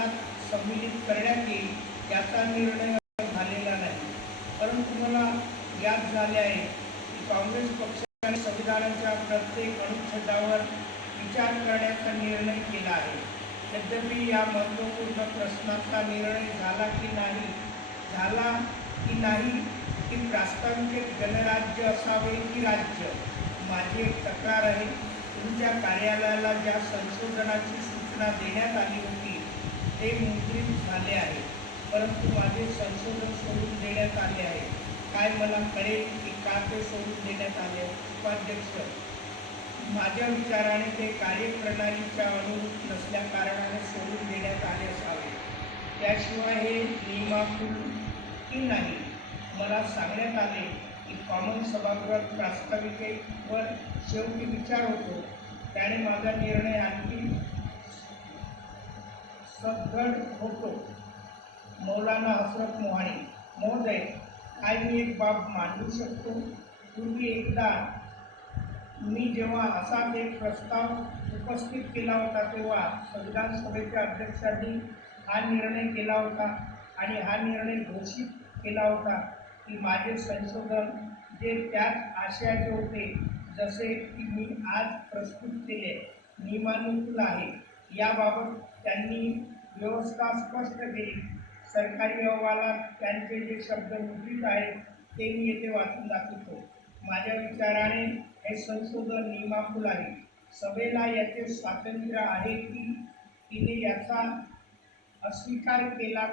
संमिलित करण्यात येईल याचा निर्णय झालेला नाही. परंतु मला याद झाले आहे की काँग्रेस पक्षाने संविधानाच्या प्रत्येक अनुच्छेदावर विचार करण्याचा निर्णय केला आहे. यद्यपि या महत्त्वपूर्ण प्रश्नाचा निर्णय झाला की नाही झाला की नाही की प्रास्ताविक गणराज्य असावे की राज्य? माझी एक तक्रार आहे. तुमच्या कार्यालयाला ज्या संशोधनाची सूचना देण्यात आली होती हे मुद्रित झाले आहे परंतु माझे संशोधन सोडून देण्यात आले आहे. काय मला कळेल की का ते सोडून देण्यात आले उपाध्यक्ष माझ्या विचाराने ते कार्यप्रणालीच्या अनुरूप नसल्या कारणाने सोडून देण्यात आले असावे. त्याशिवाय हे नियमाकुल की नाही? मला सांगण्यात आले की कॉमन सभागृहात प्रास्ताविकेवर शेवटी विचार होतो. त्याने माझा निर्णय आणखी सदृढ होतो. मौलाना हसरत मोहाणी महोदय काय मी एक बाब मांडू शकतो? पूर्वी एकदा मी जेव्हा असाच एक प्रस्ताव उपस्थित केला होता तेव्हा संविधान सभेच्या अध्यक्षांनी हा निर्णय केला होता आणि हा निर्णय घोषित केला होता की माझे संशोधन जे त्याच आशयाचे होते जसे की मी आज प्रस्तुत केले नियमानुकूल आहे. याबाबत त्यांनी व्यवस्था स्पष्ट केली. सरकारी अहवालात त्यांचे जे शब्द मुद्रित आहेत ते मी येथे वाचून दाखवतो. माझ्या विचाराने हे संशोधन नियमाकुल आहे. सभेला याचे स्वातंत्र्य आहे की तिने याचा अस्वीकार केला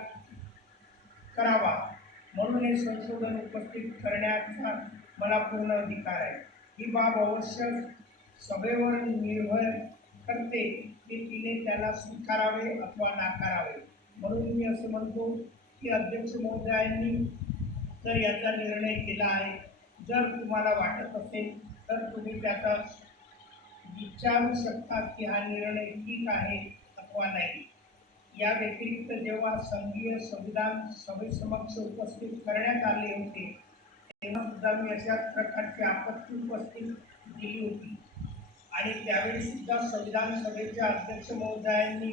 करावा म्हणून हे संशोधन उपस्थित करण्याचा मला पूर्ण अधिकार आहे. ही बाब अवश्य सभेवर निर्भर करते. की तिने त्याला स्वीकारावे अथवा नाकारावे. म्हणून मी असं म्हणतो की अध्यक्ष महोदयांनी तर याचा निर्णय केला आहे जर तुम्हाला वाटत असेल तर तुम्ही त्याचा विचारू शकता की हा निर्णय ठीक आहे अथवा नाही. या व्यतिरिक्त जेव्हा संघीय संविधान सभेसमक्ष उपस्थित करण्यात आले होते तेव्हा सुद्धा मी अशाच प्रकारची आपत्ती उपस्थित दिली होती. आणि त्यावेळी सुद्धा संविधान सभेच्या अध्यक्ष महोदयांनी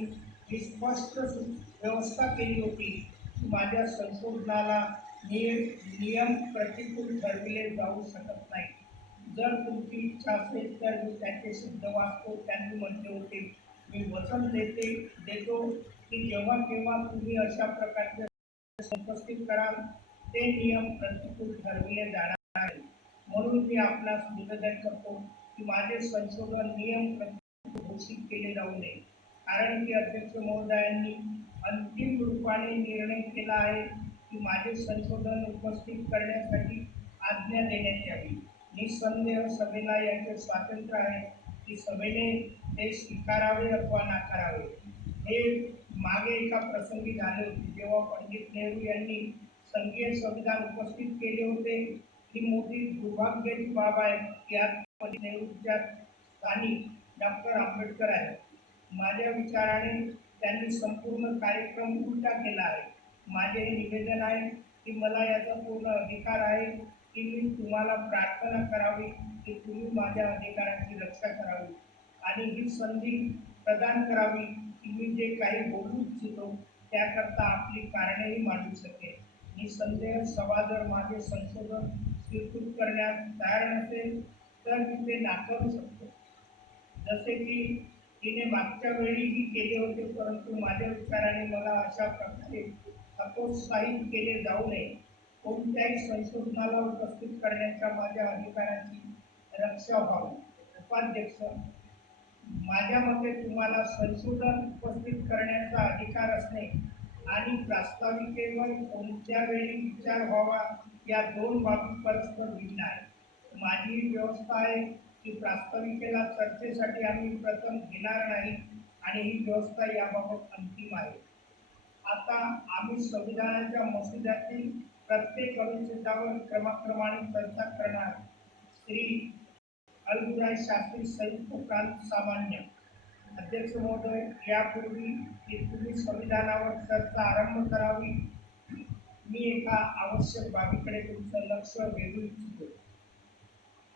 ही स्पष्ट व्यवस्था केली होती की माझ्या संशोधनाला निय नियम प्रतिकूल ठरविले जाऊ शकत नाही. जर तुमची इच्छा असेल तर मी त्याचे शब्द वाचतो त्यांनी म्हटले होते. मी वचन देते देतो की जेव्हा केव्हा तुम्ही अशा प्रकारचे उपस्थित कराल ते नियम प्रतिकूल ठरविले जाणार आहे. म्हणून मी आपणास निवेदन करतो की माझे संशोधन नियम घोषित केले जाऊ नये. कारण की अध्यक्ष महोदयांनी अंतिम रूपाने निर्णय केला आहे की माझे संशोधन उपस्थित करण्यासाठी आज्ञा देण्यात यावी. निसंदेह सभेला याचे स्वातंत्र्य आहे की सभेने ते स्वीकारावे अथवा नाकारावे. हे मागे एका प्रसंगी झाले होते जेव्हा पंडित नेहरू यांनी संघीय संविधान उपस्थित केले होते ही मोठी दुर्भाग्याची बाब आहे की आज नेहरूच्या स्थानी डॉक्टर आंबेडकर आहेत. माझ्या विचाराने त्यांनी संपूर्ण कार्यक्रम उलटा केला आहे. माझे हे निवेदन आहे की मला याचा पूर्ण अधिकार आहे की मी तुम्हाला प्रार्थना करावी की तुम्ही माझ्या अधिकारांची रक्षा करावी आणि ही संधी प्रदान करावी की मी जे काही बोलू इच्छितो त्याकरता आपली कारणेही मांडू शकेल मी संदेह सभादर माझे संशोधन स्वीकृत करण्यास तयार नसेल तर मी ते नाकारू शकतो. जसे की तिने मागच्या वेळीही केले होते परंतु माझ्या विचाराने मला अशा प्रकारे हतोत्साहित केले जाऊ नये. कोणत्याही संशोधनाला उपस्थित करण्याच्या माझ्या अधिकारांची रक्षा व्हावी. उपाध्यक्ष माझ्या मते तुम्हाला संशोधन उपस्थित करण्याचा अधिकार असणे आणि प्रास्ताविकेवर कोणत्या वेळी विचार व्हावा या दोन बाबी परस्पर भिन्न आहेत. माझी ही व्यवस्था आहे की प्रास्ताविकेला चर्चेसाठी आम्ही प्रथम घेणार नाही आणि ही व्यवस्था याबाबत अंतिम आहे. आता आम्ही संविधानाच्या मसुद्यातील प्रत्येक अनुच्छेदावर क्रमाक्रमाने चर्चा करणार. श्री अलगुराय शास्त्री संयुक्त प्रांत सामान्य अध्यक्ष महोदय यापूर्वी की तुम्ही संविधानावर चर्चा आरंभ करावी. मी एका आवश्यक बाबीकडे तुमचं लक्ष वेधू इच्छितो.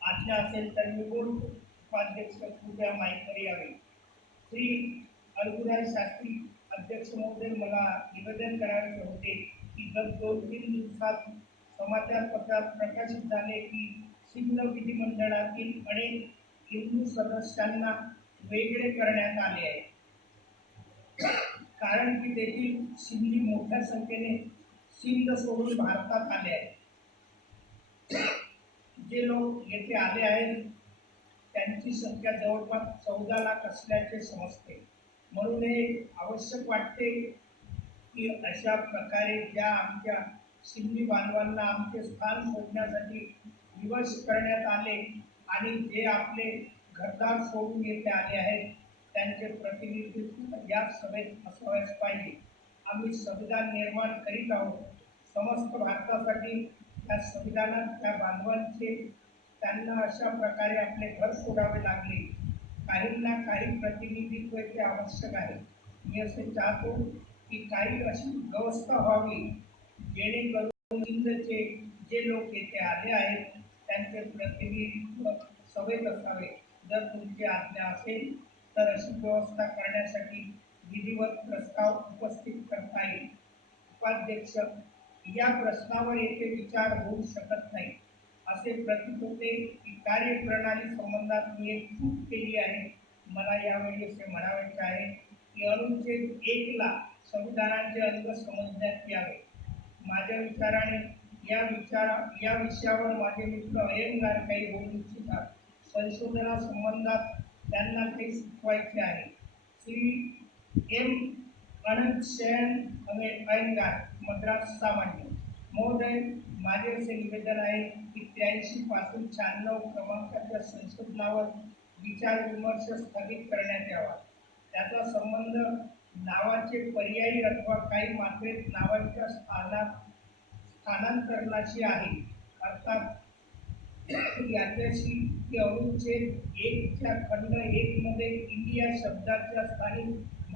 आज्ञा असेल तर मी बोलू. उपाध्यक्ष कृपया माहिती यावे श्री अलगुराय शास्त्री अध्यक्ष महोदय मला निवेदन करायचे होते की गत दोन तीन दिवसात समाचार पत्रात प्रकाशित झाले की शिग्न विधिमंडळातील अनेक हिंदू सदस्यांना वेगळे करण्यात आले आहे. कारण की तेथील सिंधी मोठ्या संख्येने सिंध सोडून भारतात आले आहेत. जे लोक येथे आले आहेत त्यांची संख्या जवळपास चौदा लाख असल्याचे समजते. म्हणून हे आवश्यक वाटते की अशा प्रकारे ज्या आमच्या सिंधी बांधवांना आमचे स्थान सोडण्यासाठी विवश करण्यात आले आणि जे आपले घरदार सोडून येथे आले आहेत त्यांचे प्रतिनिधित्व या सभेत असावयास पाहिजे. आम्ही संविधान निर्माण करीत आहोत. समस्त भारतासाठी त्या संविधानात त्या बांधवांचे त्यांना अशा प्रकारे आपले घर सोडावे लागले. काहींना काही प्रतिनिधित्व ते आवश्यक आहे. मी असे चाहतो की काही अशी व्यवस्था व्हावी जेणेकरून इंदचे जे लोक येथे आले आहेत त्यांचे प्रतिनिधित्व सवयत असावे. जर तुमची आज्ञा असेल तर अशी व्यवस्था करण्यासाठी विधिवत प्रस्ताव उपस्थित करता येईल. उपाध्यक्ष या प्रश्नावर येथे विचार होऊ शकत नाही. असे प्रतीत होते की कार्यप्रणाली संबंधात मी एक चूक केली आहे. मला यावेळी असे म्हणावायचे आहे की अनुच्छेद एकला संविधानाचे अंग समजण्यात यावे. माझ्या विचाराने या विचार या विषयावर माझे मित्र अयंगार काही बोलू इच्छितात. संशोधनासंबंधात त्यांना काही सुचवायचे आहे. श्री एम अनंत शयन अयंगार मद्रास सामान्य. महोदय माझे असे निवेदन आहे की त्र्याऐंशी पासून शहाण्णव क्रमांकाच्या संशोधनावर विचार विमर्श स्थगित करण्यात यावा. त्याचा संबंध नावाचे पर्यायी अथवा काही मात्रेत नावाच्या स्थानात स्थानांतरणाशी आहे. अर्थात याच्याशी की अनुच्छेद एकच्या खंड एकमध्ये इंडिया शब्दाच्या स्थानी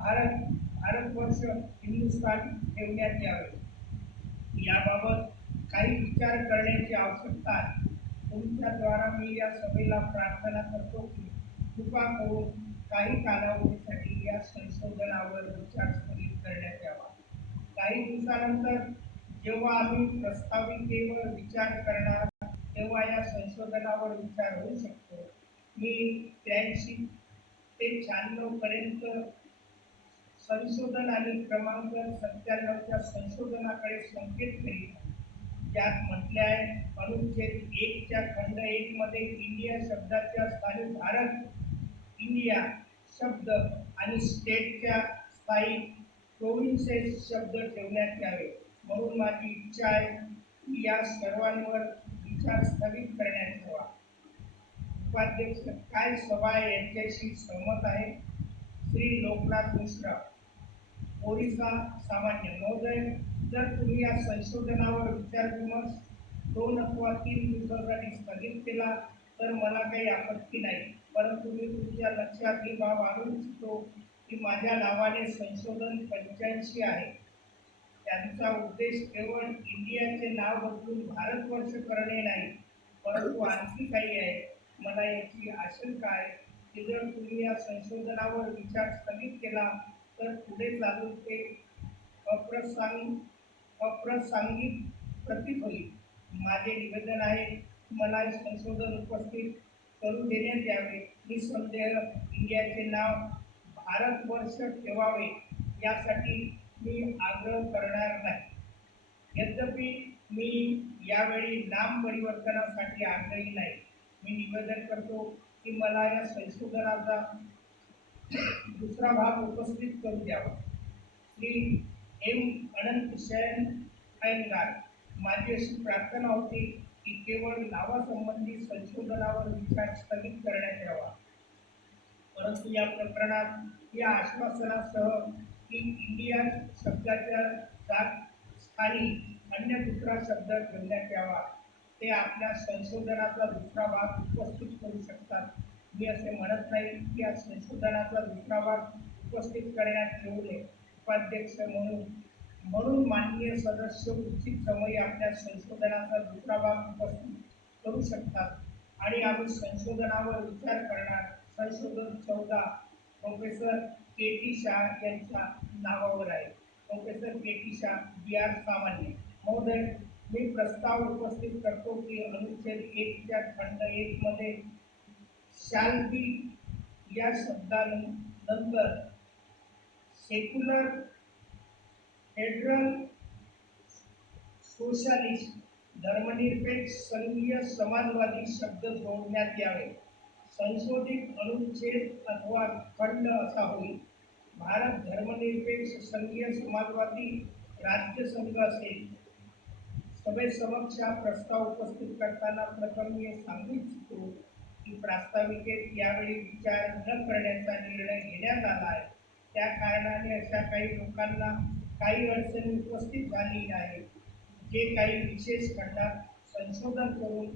भारत भारतवर्ष हिंदुस्थान ठेवण्यात यावे. याबाबत काही विचार करण्याची आवश्यकता आहे. तुमच्याद्वारा मी या सभेला प्रार्थना करतो की कृपा करून काही कालावधीसाठी या संशोधनावर विचार स्थगित करण्यात यावा. काही दिवसानंतर जेव्हा आम्ही प्रस्ताविकेवर विचार करणार तेव्हा या संशोधनावर विचार होऊ शकतो. मी त्र्याऐंशी ते शहाण्णवपर्यंत संशोधन आणि क्रमांक सत्त्याण्णवच्या संशोधनाकडे संकेत करीत आहे. ज्यात म्हटले आहे अनुच्छेद एकच्या खंड एक मध्ये इंडिया शब्दाच्या स्थानी भारत इंडिया शब्द आणि स्टेटच्या स्थायी प्रोविन्सेस शब्द ठेवण्यात यावे म्हणून माझी इच्छा आहे की या सर्वांवर विचार स्थगित करण्यात यावा उपाध्यक्ष काय सभा यांच्याशी सहमत आहे? श्री लोकनाथ मिश्रा. ओरिसा सामान्य महोदय जर तुम्ही या संशोधनावर विचार विमर्श दोन अथवा तीन दिवसासाठी स्थगित केला तर मला काही आपत्ती नाही. परंतु मी तुमच्या लक्षात ही बाब आणू इच्छितो की माझ्या नावाने संशोधन पंच्याऐंशी आहे. त्यांचा उद्देश केवळ इंडियाचे नाव बदलून भारतवर्ष करणे नाही परंतु आणखी काही आहे. मला याची आशंका आहे की जर तुम्ही या संशोधनावर विचार स्थगित केला तर पुढे चालून ते अप्रसांग अप्रसांगिक प्रतीत होईल. माझे निवेदन आहे मला हे संशोधन उपस्थित करू देण्यात यावे. निसंदेह इंडियाचे नाव भारतवर्ष ठेवावे यासाठी मी आग्रह करणार नाही. यद्यपि मी यावेळी नाम परिवर्तनासाठी आग्रही नाही. मी निवेदन करतो की मला या संशोधनाचा दुसरा भाग उपस्थित करू द्यावा. श्री एम अनंत शयन अयंगार माझी अशी प्रार्थना होती की केवळ नावासंबंधी संशोधनावर विचार स्थगित करण्यात यावा. परंतु या प्रकरणात या आश्वासनासह की इंडिया शब्दाच्या जात स्थानी अन्य दुसरा शब्द ठेवण्यात यावा. ते आपल्या संशोधनाचा दुसरा भाग उपस्थित करू शकतात. मी असे म्हणत नाही की या संशोधनाचा दुसरा भाग उपस्थित करण्यात येऊ नये. उपाध्यक्ष म्हणून म्हणून माननीय सदस्य उचित समयी आपल्या संशोधनाचा दुसरा भाग उपस्थित करू शकतात. आणि आम्ही संशोधनावर विचार करणार. संशोधन चौदा प्रोफेसर के टी शाह यांच्या नावावर आहे. प्रोफेसर के टी शाह बी आर सामान्य. महोदय मी प्रस्ताव उपस्थित करतो की अनुच्छेद एकच्या खंड एकमध्ये शाल बी या शब्दानंतर सेक्युलर फेडरल सोशालिस्ट धर्मनिरपेक्ष संघीय समाजवादी शब्द जोडण्यात यावे. संशोधित अनुच्छेद अथवा खंड असा होईल. भारत धर्मनिरपेक्ष संघीय समाजवादी राज्य संघ असेल. सभेसमक्ष हा प्रस्ताव उपस्थित करताना प्रथम मी सांगू इच्छितो. की प्रास्ताविकेत यावेळी विचार न करण्याचा निर्णय घेण्यात आला आहे. त्या कारणाने अशा काही लोकांना काही अडचणी उपस्थित झाली आहे जे काही विशेष खंडात संशोधन करून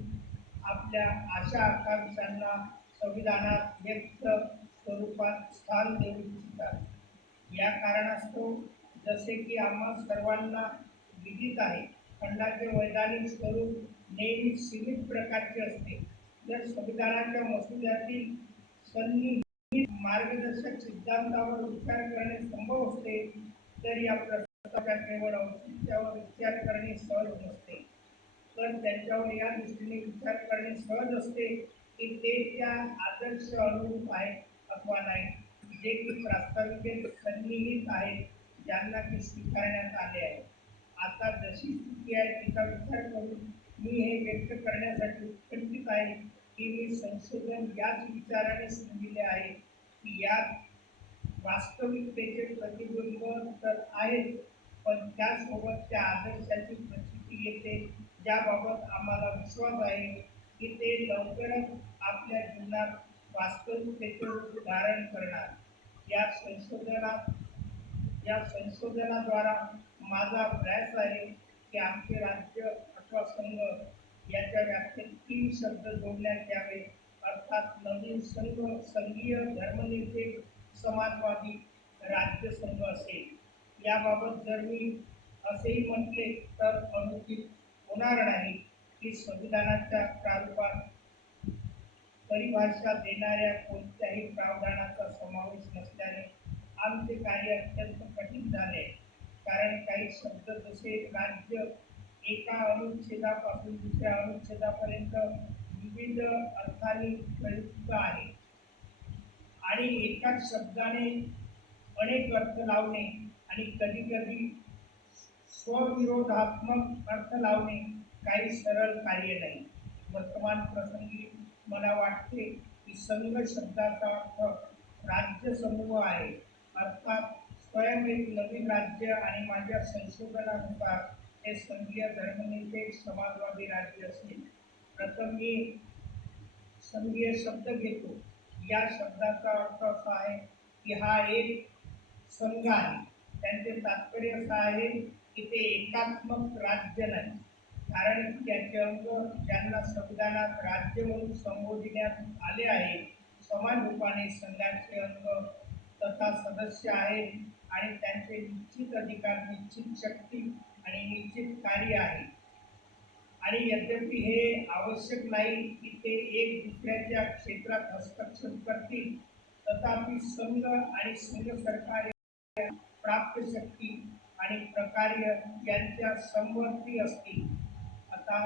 आपल्या आशा आकांक्षांना संविधानात व्यक्त स्वरूपात स्थान देऊ इच्छितात. या कारणास्तव जसे की आम्हा सर्वांना विदित आहे खंडाचे वैधानिक स्वरूप नेहमी सीमित प्रकारचे असते. जर संविधानाच्या मसुद्यातील सन्निहित मार्गदर्शक सिद्धांतावर विचार करणे संभव असते तर या प्रस्तावाच्या केवळ औषधावर विचार करणे सहज नसते. तर त्यांच्यावर या दृष्टीने विचार करणे सहज असते की ते त्या आदर्श अनुरूप आहे अथवा नाही जे की प्रास्ताविकेत सन्निहित आहेत ज्यांना ते स्वीकारण्यात आले आहे. आता जशी स्थिती आहे तिचा विचार करून मी हे व्यक्त करण्यासाठी उत्कंठित आहे. की मी संशोधन याच विचाराने सांगितले आहे की यात वास्तविकतेचे प्रतिबिंब तर आहेत पण त्यासोबत त्या आदर्शाची प्रचिती येते ज्याबाबत आम्हाला विश्वास आहे की ते लवकरच आपल्या जीवनात वास्तविकतेचे रूप धारण करणार. या संशोधनात या संशोधनाद्वारा माझा प्रयास आहे की आमचे राज्य अथवा संघ याच्या व्याख्येत तीन शब्द जोडण्यात यावे अर्थात नवीन संघ संघीय धर्मनिरपेक्ष समाजवादी राज्य संघ असेल. याबाबत जर मी असेही म्हटले तर अनुचित होणार नाही की संविधानाच्या प्रारूपात परिभाषा देणाऱ्या कोणत्याही प्रावधानाचा समावेश नसल्याने आमचे कार्य अत्यंत कठीण झाले. कारण काही शब्द जसे राज्य एका अनुच्छेदापासून दुसऱ्या अनुच्छेदापर्यंत विविध अर्थाने प्रयुक्त आहे. आणि एकाच शब्दाने अनेक अर्थ लावणे आणि कधी कधी स्वविरोधात्मक अर्थ लावणे काही सरळ कार्य नाही. वर्तमान प्रसंगी मला वाटते की संघ शब्दाचा अर्थ राज्य समूह आहे. अर्थात स्वयं एक नवीन राज्य आणि माझ्या संशोधनानुसार हे संघीय धर्मनिरपेक्ष समाजवादी राज्य असेल. प्रथम मी संघीय शब्द घेतो. या शब्दाचा अर्थ असा आहे की हा एक संघ आहे. त्यांचे तात्पर्य असं आहे की ते एकात्मक राज्य नाही. कारण त्याचे अंग ज्यांना संविधानात राज्य म्हणून संबोधण्यात आले आहे समान रूपाने संघाचे अंग तथा सदस्य आहेत आणि त्यांचे निश्चित अधिकार निश्चित शक्ती आणि निश्चित कार्य आहे आणि यद्यपि हे आवश्यक नाही की ते एक दुसऱ्याच्या क्षेत्रात हस्तक्षेप करतील तथापि संघ आणि संघ सरकार प्राप्त शक्ती आणि प्रकार्य यांच्या समवर्ती असतील. आता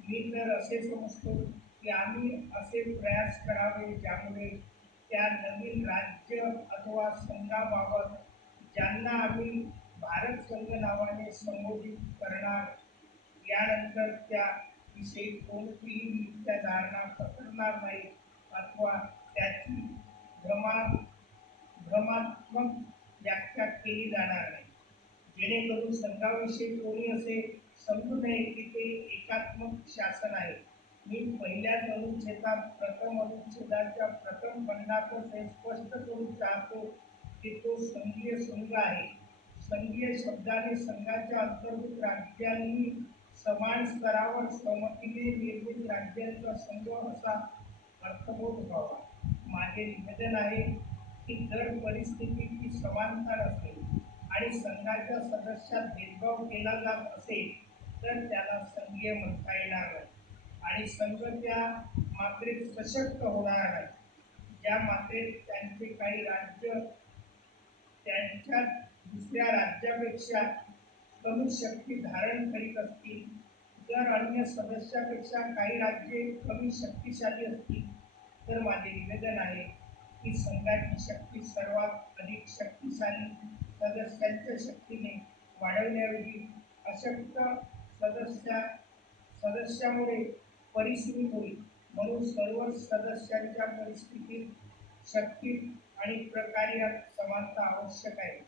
मी तर असे समजतो की आम्ही असे प्रयास करावे ज्यामुळे त्या नवीन राज्य अथवा संघाबाबत ज्यांना आम्ही भारत संघ नावाने संबोधित करणार. यानंतर त्या विषयी कोणतीही मिथ्या धारणा पसरणार नाही अथवा त्याची भ्रमा भ्रमात्मक व्याख्या केली जाणार नाही. जेणेकरून संघाविषयी कोणी असे समजू नये की ते एकात्मक शासन आहे. मी पहिल्याच अनुच्छेदात प्रथम अनुच्छेदाच्या प्रथम खंडातच हे स्पष्ट करू चाहतो की तो संघीय संघ आहे. संघीय शब्दाने संघाच्या अंतर्भूत राज्यांनी समान स्तरावर सहमतीने निर्मित राज्यांचा संघ असा अर्थबोध व्हावा. माझे निवेदन आहे की जर परिस्थितीची समानता असेल आणि संघाच्या सदस्यात भेदभाव केला जात असेल तर त्याला संघीय म्हणता येणार नाही. आणि संघ त्या मात्रेत सशक्त होणार नाही. ज्या मात्रेत त्यांचे काही राज्य त्यांच्या दुसऱ्या राज्यापेक्षा कमी शक्ती धारण करीत असतील. जर अन्य सदस्यापेक्षा काही राज्ये कमी शक्तिशाली असतील तर माझे निवेदन आहे की संघाची शक्ती सर्वात अधिक शक्तिशाली सदस्यांच्या शक्तीने वाढवण्याऐवजी अशक्त सदस्या सदस्यामुळे परिस्थिती होईल. म्हणून सर्व सदस्यांच्या परिस्थितीत शक्तीत आणि प्रकार्यात आवश्यक आहे.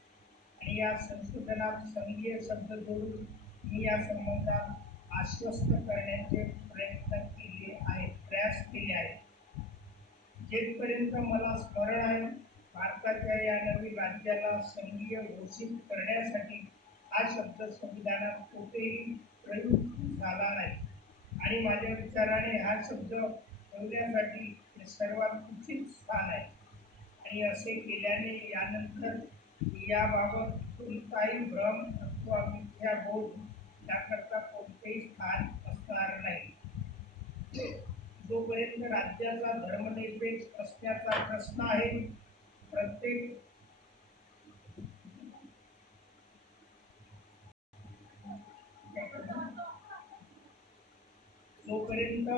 आणि या संशोधनात संघीय शब्द जोडून मी या संबंधात आश्वस्त करण्याचे प्रयत्न केले आहेत प्रयास केले आहेत. जेथपर्यंत मला स्मरण आहे भारताच्या या नवीन राज्याला संघीय घोषित करण्यासाठी हा शब्द संविधानात कुठेही प्रयुक्त झाला नाही. आणि माझ्या विचाराने हा शब्द ठेवण्यासाठी हे सर्वात उचित स्थान आहे. आणि असे केल्याने यानंतर याबाबत कोणताही भ्रम अथवा मिथ्याबोध याकरता कोणतेही स्थान असणार नाही. जोपर्यंत राज्याचा धर्मनिरपेक्ष असण्याचा प्रश्न आहे प्रत्येक जोपर्यंत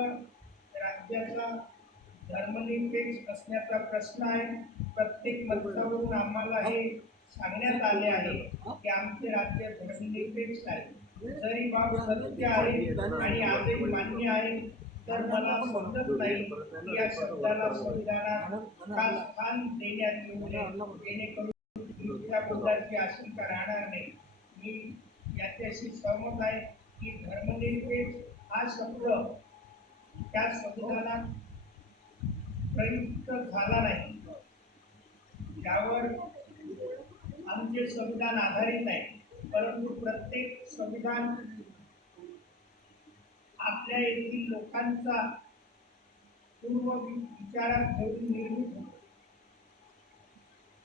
राज्याचा धर्मनिरपेक्ष असण्याचा प्रश्न आहे. प्रत्येक मंचावरून आम्हाला हे सांगण्यात आले आहे की आमचे राज्य धर्मनिरपेक्ष आहे. जरी बाब सत्य आहे आणि आजही मान्य आहे तर मला समजत नाही की या शब्दाला संविधानात का स्थान देण्यात जेणेकरून त्या बोधाची आशंका राहणार नाही. मी याच्याशी सहमत आहे की धर्मनिरपेक्ष हा शब्द त्या संविधानात प्रयुक्त झाला नाही. यावर आमचे संविधान आधारित आहे. परंतु प्रत्येक संविधान आपल्या येथील लोकांचा पूर्व विचारात घेऊन निर्मित होतो.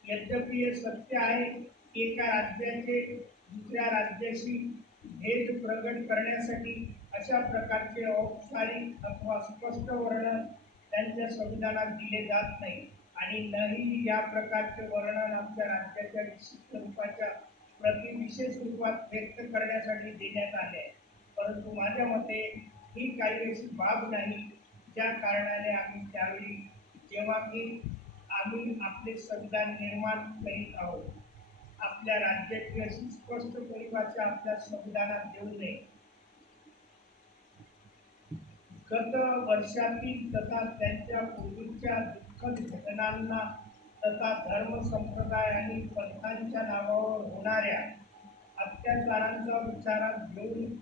यद्यपि हे सत्य आहे की एका राज्याचे दुसऱ्या राज्याशी भेद प्रगट करण्यासाठी अशा प्रकारचे औपचारिक अथवा स्पष्ट वर्णन त्यांच्या संविधानात दिले जात नाही आणि नही या प्रकारचे वर्णन आमच्या राज्याच्या विशिष्ट रूपाच्या प्रति विशेष रूपात व्यक्त करण्यासाठी देण्यात आले आहे. परंतु माझ्या मते ही काही बाब नाही ज्या कारणाने आम्ही त्यावेळी जेव्हा की आम्ही आपले संविधान निर्माण करीत आहोत आपल्या राज्याची अशी स्पष्ट परिभाषा आपल्या संविधानात देऊ नये. गत वर्षातील तथा त्यांच्या पूर्वीच्या दुःखद घटनांना तथा धर्म संप्रदाय आणि पंथांच्या नावावर होणाऱ्या अत्याचारांचा विचारात घेऊन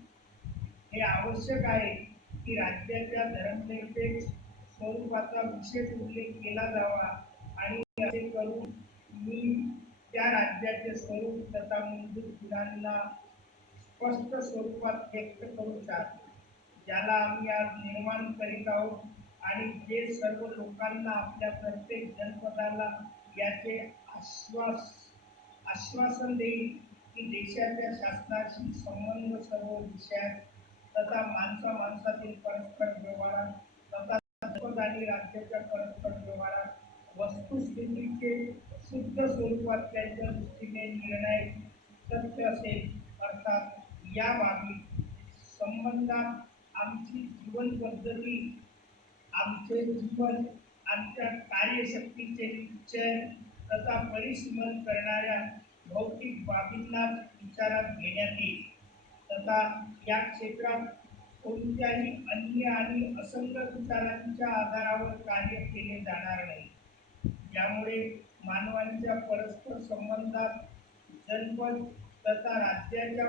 हे आवश्यक आहे की राज्याच्या धर्मनिरपेक्ष स्वरूपाचा विशेष उल्लेख केला जावा आणि असे करून मी त्या राज्याचे स्वरूप तथा मूलभूत गुणांना स्पष्ट स्वरूपात व्यक्त करू शकतो. ज्याला आम्ही आज निर्माण करीत आहोत आणि जे सर्व लोकांना आपल्या प्रत्येक जनपदाला याचे आश्वास आश्वासन देईल की देशाच्या शासनाशी संबंध सर्व विषयात तथा माणसा माणसातील परस्पर व्यवहारात तथा जनपद आणि राज्याच्या परस्पर व्यवहारात वस्तुस्थितीचे शुद्ध स्वरूपात त्यांच्या दृष्टीने निर्णय सत्य असेल अर्थात या बाबी संबंधात आमची जीवन पद्धती आमचे जीवन आमच्या कार्यशक्तीचे निश्चय तथा परिसीमन करणाऱ्या भौतिक बाबींना विचारात घेण्यात येईल. तथा या क्षेत्रात कोणत्याही अन्य आणि असंगत विचारांच्या आधारावर कार्य केले जाणार नाही. यामुळे मानवांच्या परस्पर संबंधात जनपद तथा राज्याच्या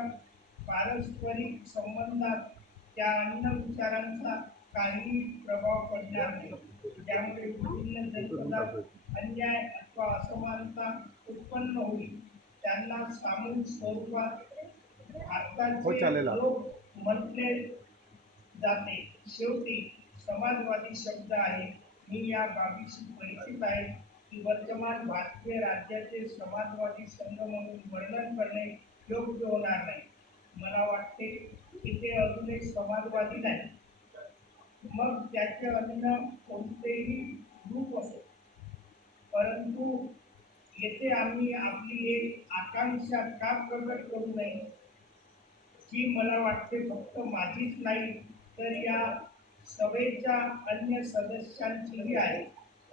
पारस्परिक संबंधात त्या अन्य विचारांचा काही प्रभाव पडणार नाही त्यामुळे विभिन्न जनपदात अन्याय अथवा असमानता उत्पन्न होईल. त्यांना सामूहिक स्वरूपात हो, भारताचे चालेल. लोक म्हटले जाते. शेवटी समाजवादी शब्द आहे. मी या बाबीशी परिचित आहे की वर्तमान भारतीय राज्याचे समाजवादी संघ म्हणून वर्णन करणे योग्य होणार नाही. मला वाटते की ते एक समाजवादी नाही. मग त्याचे अन्न कोणतेही रूप असो परंतु येथे आम्ही आपली एक आकांक्षा का प्रकट करू नये जी मला वाटते फक्त माझीच नाही तर या सभेच्या अन्य सदस्यांचीही आहे.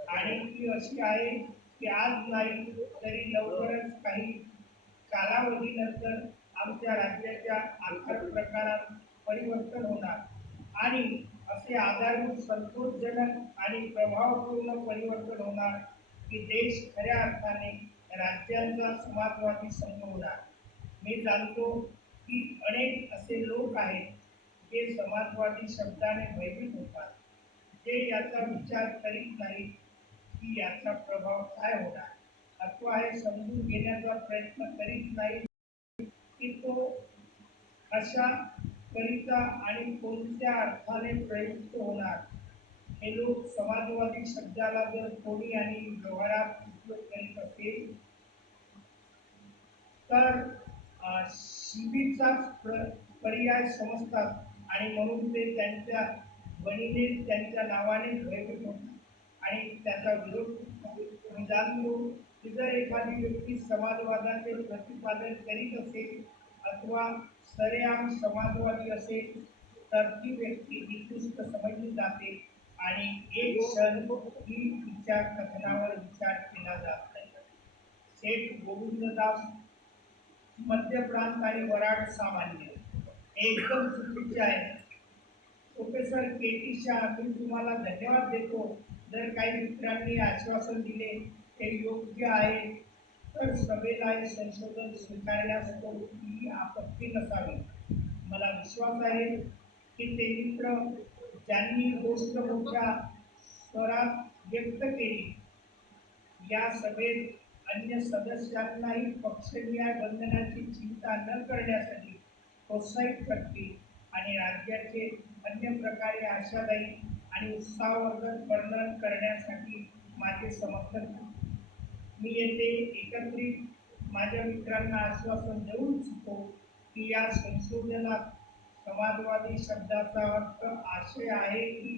आणि ती अशी आहे की आज नाही तरी लवकरच काही कालावधीनंतर आमच्या राज्याच्या आकार प्रकारात परिवर्तन होणार. आणि असे आधारभूत संतोषजनक आणि प्रभावपूर्ण परिवर्तन होणार की देश खऱ्या अर्थाने राज्यांचा समाजवादी संघ होणार. मी जाणतो की अनेक असे लोक आहेत जे समाजवादी शब्दाने भयभीत होतात ते याचा विचार करीत नाहीत की याचा प्रभाव काय होणार. अथवा हे समजून घेण्याचा प्रयत्न करीत नाही की तो अशा करिता आणि कोणत्या अर्थाने प्रयुक्त होणार? हे लोक समाजवादी शब्दाला जर कोणी आणि व्यवहारात उपयोग करीत असेल तर शिबीचाच पर्याय समजतात आणि म्हणून ते त्यांच्या बनीने त्यांच्या नावाने भयभीत होतात आणि त्याचा विरोध करतात मी की जर एखादी व्यक्ती समाजवादाचे प्रतिपादन करीत असेल अथवा सरेआम समाजवादी असेल तर ती व्यक्ती निकृष्ट समजली जाते आणि एक क्षण ही तिच्या कथनावर विचार केला जात नाही. शेठ गोविंददास मध्य प्रांत आणि वराड सामान्य. एकदम चुकीचे आहे. प्रोफेसर के टी शाह मी तुम्हाला धन्यवाद देतो. जर काही मित्रांनी आश्वासन दिले ते योग्य आहे तर सभेला हे संशोधन स्वीकारण्यास कोणतीही आपत्ती नसावी. मला विश्वास आहे की ते मित्र ज्यांनी गोष्ट मोठ्या स्वरात व्यक्त केली या सभेत अन्य सदस्यांनाही पक्षनिहाय बंधनाची चिंता न करण्यासाठी प्रोत्साहित करतील आणि राज्याचे अन्य प्रकारे आशादायी आणि उत्साहवर्धक वर्णन करण्यासाठी माझे समर्थन करतील. मी येथे एकत्रित माझ्या मित्रांना आश्वासन देऊ इच्छितो की या संशोधनात समाजवादी शब्दाचा अर्थ आशय आहे की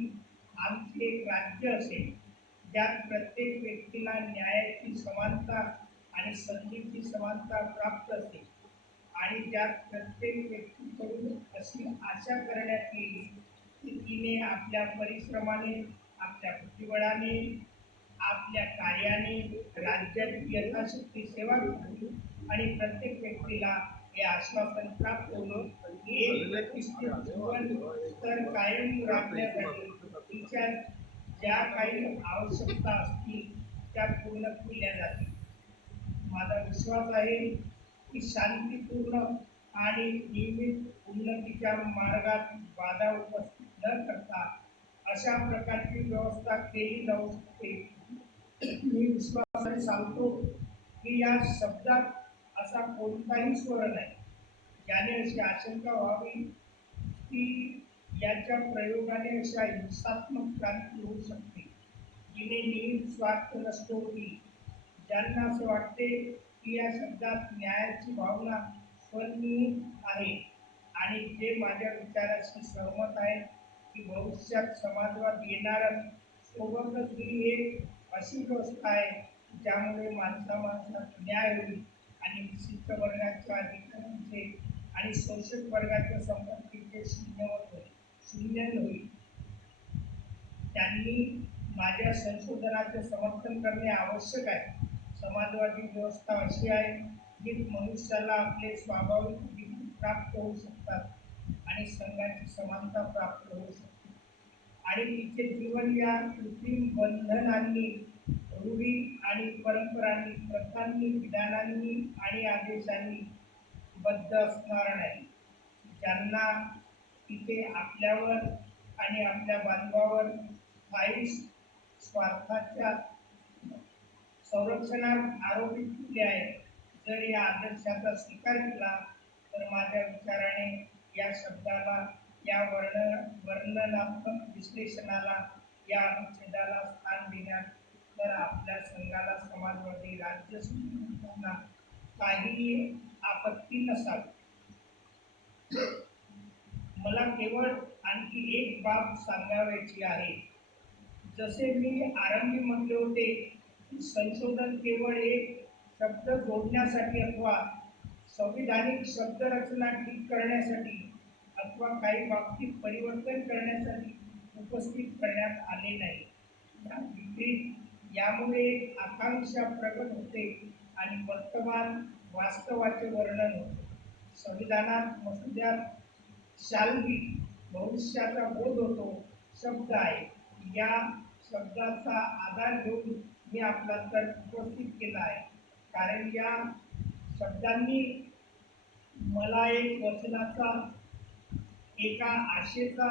आमचे एक राज्य असेल ज्यात प्रत्येक व्यक्तीला न्यायाची समानता आणि संधीची समानता प्राप्त असेल आणि ज्यात प्रत्येक व्यक्तीकडून अशी आशा करण्यात येईल की तिने आपल्या परिश्रमाने आपल्या बुद्धिबळाने आपल्या कार्याने राज्याची यथाशक्ती सेवा केली आणि प्रत्येक व्यक्तीला हे आश्वासन प्राप्त होणं एक जीवन तर कायम राखण्यासाठी तिच्या ज्या काही आवश्यकता असतील त्या पूर्ण केल्या जातील. माझा विश्वास आहे की शांतीपूर्ण आणि नियमित उन्नतीच्या मार्गात बाधा उपस्थित न करता अशा प्रकारची व्यवस्था केली जाऊ शकते मी विश्वासाने सांगतो की या शब्दात असा कोणताही स्वर नाही. ज्याने अशी आशंका व्हावी की याच्या प्रयोगाने अशा हिंसात्मक क्रांती होऊ शकते. जिने नेहमी स्वार्थ नसतो की ज्यांना असं वाटते की या शब्दात न्यायाची भावना स्वनिहित आहे आणि जे माझ्या विचाराशी सहमत आहेत की भविष्यात समाजवाद येणारच सोबतच ही एक अशी व्यवस्था आहे ज्यामुळे माणसा माणसात न्याय होईल आणि विशिष्ट वर्गाच्या अधिकारांचे आणि शोषक वर्गाच्या संपत्तीचे शून्यवत होईल शून्य होईल. त्यांनी माझ्या संशोधनाचे समर्थन करणे आवश्यक आहे. समाजवादी व्यवस्था अशी आहे जी मनुष्याला आपले स्वाभाविक प्राप्त होऊ शकतात आणि संघाची समानता प्राप्त होऊ शकते. आणि तिचे जीवन या कृत्रिम बंधनांनी रूढी आणि परंपरांनी प्रथांनी विधानांनी आणि आदेशांनी बद्ध असणार नाही. ज्यांना तिथे आपल्यावर आणि आपल्या बांधवावर काही स्वार्थाच्या संरक्षणात आरोपित केले आहे. जर या आदर्शाचा स्वीकार केला तर माझ्या विचाराने या शब्दाला या वर्ण वर्णनात्मक विश्लेषणाला या अनुच्छेदाला स्थान देण्यात तर आपल्या संघाला समाजवादी राज्य संघटना काहीही आपत्ती नसावी. मला केवळ आणखी एक बाब सांगावयाची आहे. जसे मी आरंभी म्हटले होते की संशोधन केवळ एक शब्द जोडण्यासाठी अथवा संविधानिक शब्दरचना ठीक करण्यासाठी अथवा काही बाबतीत परिवर्तन करण्यासाठी उपस्थित करण्यात आले नाही. या विपरीत यामुळे आकांक्षा प्रकट होते आणि वर्तमान वास्तवाचे वर्णन होते. संविधानात मसुद्यात शालवी भविष्याचा बोध होतो शब्द आहे. या शब्दाचा आधार घेऊन मी आपला तर्क उपस्थित केला आहे. कारण या शब्दांनी मला एक वचनाचा एका आशेचा